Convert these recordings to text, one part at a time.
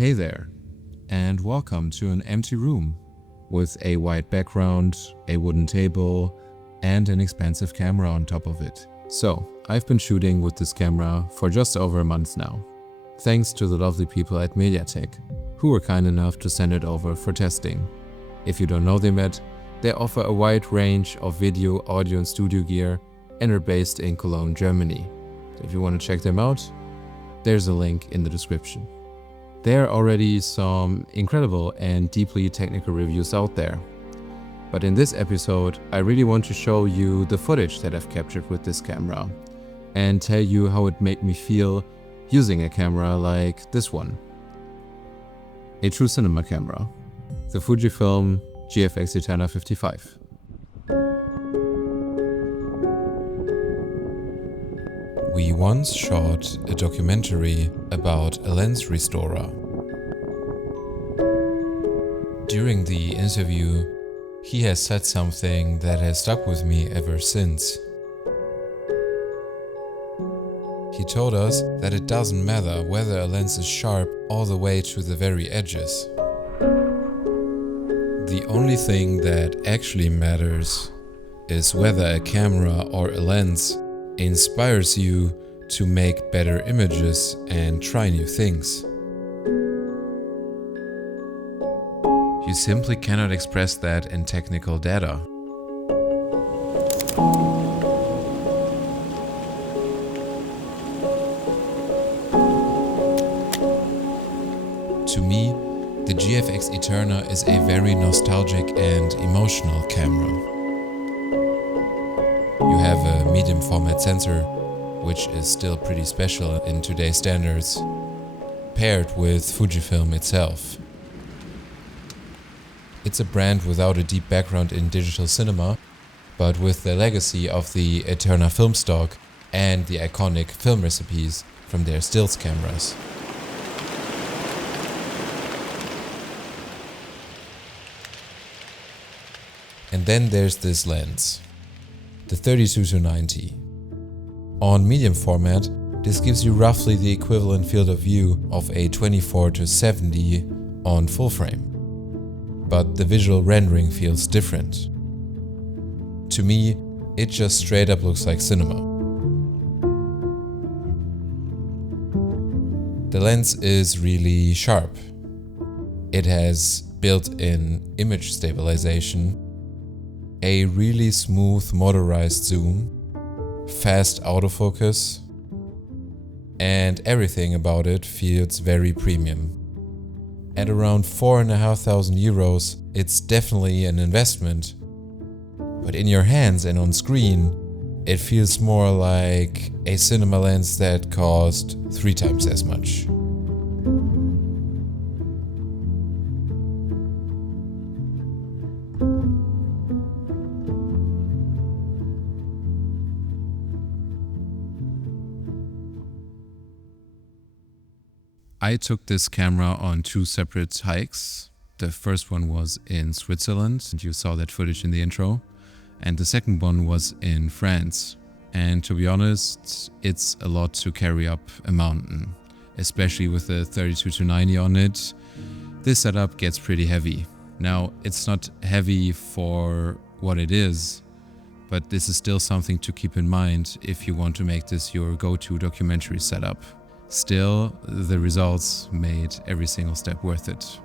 Hey there, and welcome to an empty room with a white background, a wooden table, and an expensive camera on top of it. So, I've been shooting with this camera for just over a month now, thanks to the lovely people at Mediatek, who were kind enough to send it over for testing. If you don't know them yet, they offer a wide range of video, audio and studio gear and are based in Cologne, Germany. If you want to check them out, there's a link in the description. There are already some incredible and deeply technical reviews out there. But in this episode, I really want to show you the footage that I've captured with this camera and tell you how it made me feel using a camera like this one. A true cinema camera, the Fujifilm GFX Eterna 55. We once shot a documentary about a lens restorer. During the interview, he has said something that has stuck with me ever since. He told us that it doesn't matter whether a lens is sharp all the way to the very edges. The only thing that actually matters is whether a camera or a lens inspires you to make better images and try new things. You simply cannot express that in technical data. To me, the GFX Eterna is a very nostalgic and emotional camera. You have a medium format sensor, which is still pretty special in today's standards, paired with Fujifilm itself. It's a brand without a deep background in digital cinema, but with the legacy of the Eterna film stock and the iconic film recipes from their stills cameras. And then there's this lens, the 32-90. On medium format, this gives you roughly the equivalent field of view of a 24-70 on full frame. But the visual rendering feels different. To me, it just straight up looks like cinema. The lens is really sharp. It has built-in image stabilization, a really smooth motorized zoom, fast autofocus, and everything about it feels very premium. At around 4,500 euros, it's definitely an investment. But in your hands and on screen, it feels more like a cinema lens that cost 3 times as much. I took this camera on 2 separate hikes. The first one was in Switzerland, and you saw that footage in the intro. And the second one was in France. And to be honest, it's a lot to carry up a mountain, especially with the 32-90 on it. This setup gets pretty heavy. Now, it's not heavy for what it is, but this is still something to keep in mind if you want to make this your go-to documentary setup. Still, the results made every single step worth it.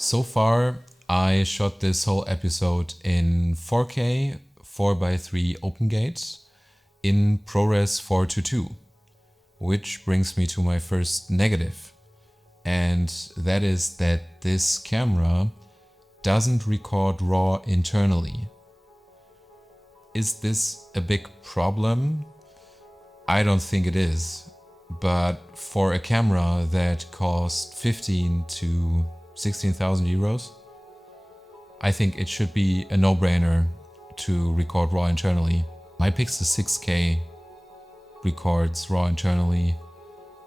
So far, I shot this whole episode in 4K 4:3 open gate in ProRes 4:2, which brings me to my first negative. And that is that this camera doesn't record RAW internally. Is this a big problem? I don't think it is, but for a camera that costs 15 to 16,000 euros, I think it should be a no-brainer to record RAW internally. My Pixel 6K records RAW internally,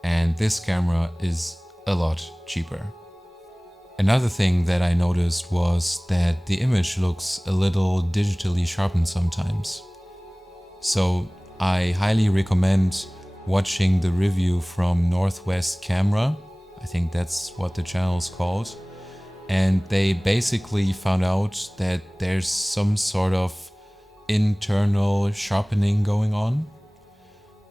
and this camera is a lot cheaper. Another thing that I noticed was that the image looks a little digitally sharpened sometimes. So I highly recommend watching the review from Northwest Camera. I think that's what the channel is called. And they basically found out that there's some sort of internal sharpening going on.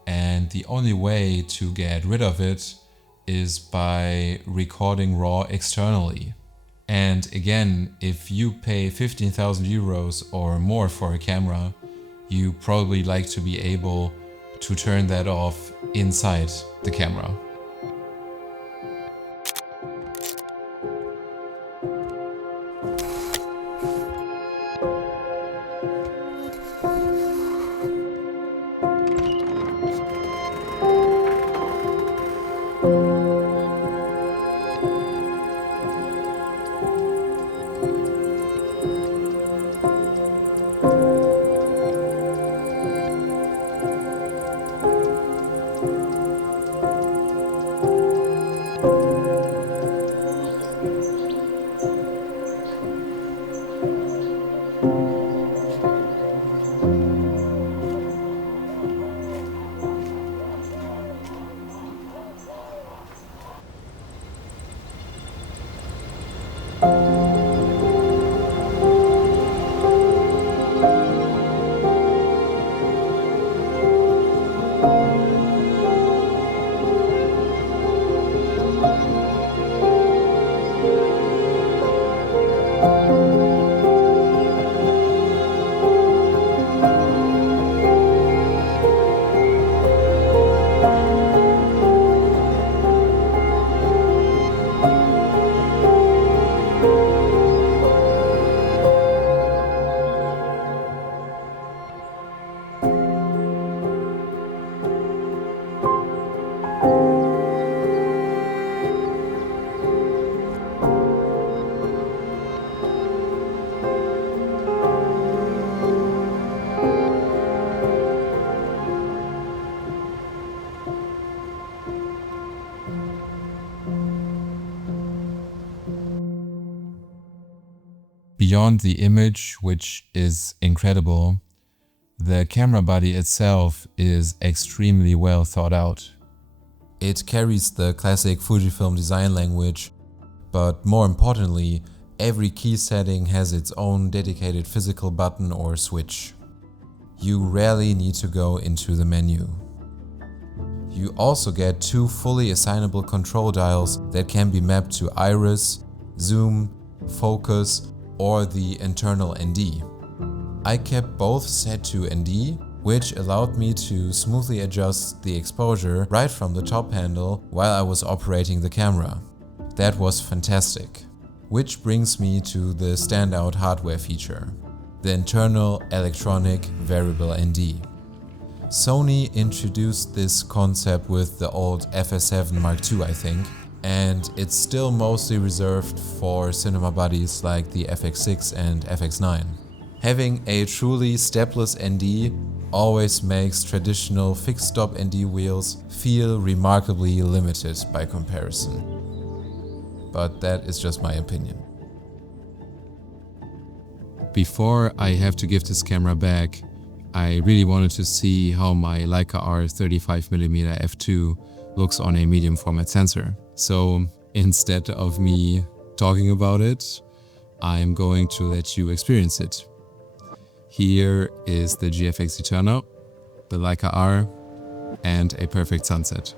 And the only way to get rid of it is by recording RAW externally. And again, if you pay 15,000 euros or more for a camera, you probably like to be able to turn that off inside the camera. beyond the image, which is incredible, the camera body itself is extremely well thought out. It carries the classic Fujifilm design language, but more importantly, every key setting has its own dedicated physical button or switch. You rarely need to go into the menu. You also get 2 fully assignable control dials that can be mapped to iris, zoom, focus, or the internal ND. I kept both set to ND, which allowed me to smoothly adjust the exposure right from the top handle while I was operating the camera. That was fantastic. Which brings me to the standout hardware feature, the internal electronic variable ND. Sony introduced this concept with the old FS7 Mark II, I think, and it's still mostly reserved for cinema bodies like the FX6 and FX9. Having a truly stepless ND always makes traditional fixed stop ND wheels feel remarkably limited by comparison. But that is just my opinion. Before I have to give this camera back, I really wanted to see how my Leica R35mm f2 looks on a medium format sensor. So instead of me talking about it, I'm going to let you experience it. Here is the GFX Eterna, the Leica R, and a perfect sunset.